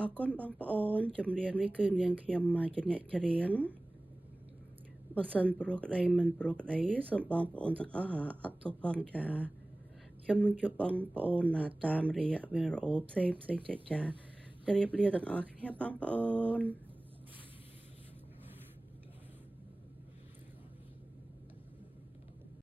អរគុណបងប្អូនចម្រៀងនេះគឺនាងខ្ញុំជាអ្នកច្រៀងបើសិនព្រោះក្តីមិនព្រោះក្តីសូមបងប្អូនទាំងអស់អត់ទោសផងចាខ្ញុំនឹងជួបបងប្អូនតាមរយៈវីដេអូផ្សេងទៀតចាជម្រាបលាទាំងអស់គ្នាបងប្អូន